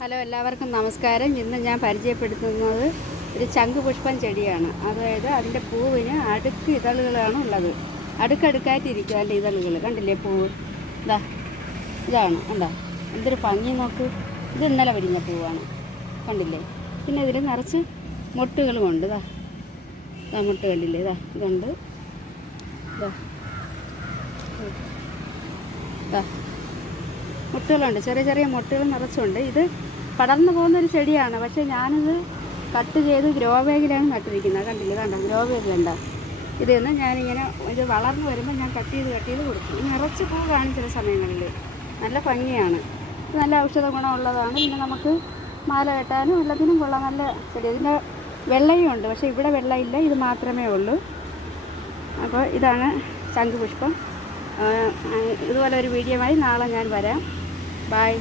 Hello, എല്ലാവർക്കും നമസ്കാരം. ഇന്ന് ഞാൻ പരിചയപ്പെടുത്തുന്നത് ഒരു ശംഖുപുഷ്പം ചെടിയാണ്. അതായത് അതിൻ്റെ പൂവിന് അടുക്ക് ഇതളുകളാണ് ഉള്ളത്. അടുക്കടുക്കായിട്ടിരിക്കും അതിൻ്റെ ഇതളുകൾ. കണ്ടില്ലേ പൂവ്? ഇതാണ് കണ്ടോ, എന്തൊരു ഭംഗി നോക്ക്. ഇത് ഇന്നലെ വിരിഞ്ഞ പൂവാണ്, കണ്ടില്ലേ? പിന്നെ ഇതിൽ നിറച്ച് മൊട്ടുകളുമുണ്ട്. മുട്ട് കണ്ടില്ലേ? ഇതുണ്ട്. മുട്ടുകളുണ്ട്, ചെറിയ ചെറിയ മുട്ടുകൾ നിറച്ചുണ്ട്. ഇത് പടർന്നു പോകുന്നൊരു ചെടിയാണ്. പക്ഷേ ഞാനിത് കട്ട് ചെയ്ത് ഗ്രോ ബാഗിലാണ് നട്ടിരിക്കുന്നത്. കണ്ടില്ലേ? ഗ്രോ ബാഗ് കണ്ട. ഇതിന്ന് ഞാനിങ്ങനെ ഇത് വളർന്നു വരുമ്പോൾ ഞാൻ കട്ട് ചെയ്ത് കൊടുക്കും. നിറച്ച് പൂ കാണും ചില സമയങ്ങളിൽ. നല്ല ഭംഗിയാണ്. ഇത് നല്ല ഔഷധ ഗുണമുള്ളതാണ്. പിന്നെ നമുക്ക് മാല കെട്ടാനും എല്ലാത്തിനും കൊള്ളാം. നല്ല ചെടി. ഇതിൻ്റെ വെള്ളയും ഉണ്ട്, പക്ഷേ ഇവിടെ വെള്ളമില്ല, ഇത് മാത്രമേ ഉള്ളൂ. അപ്പോൾ ഇതാണ് ശംഖുപുഷ്പം. ഇതുപോലെ ഒരു വീഡിയോയുമായി നാളെ ഞാൻ വരാം. ബൈ.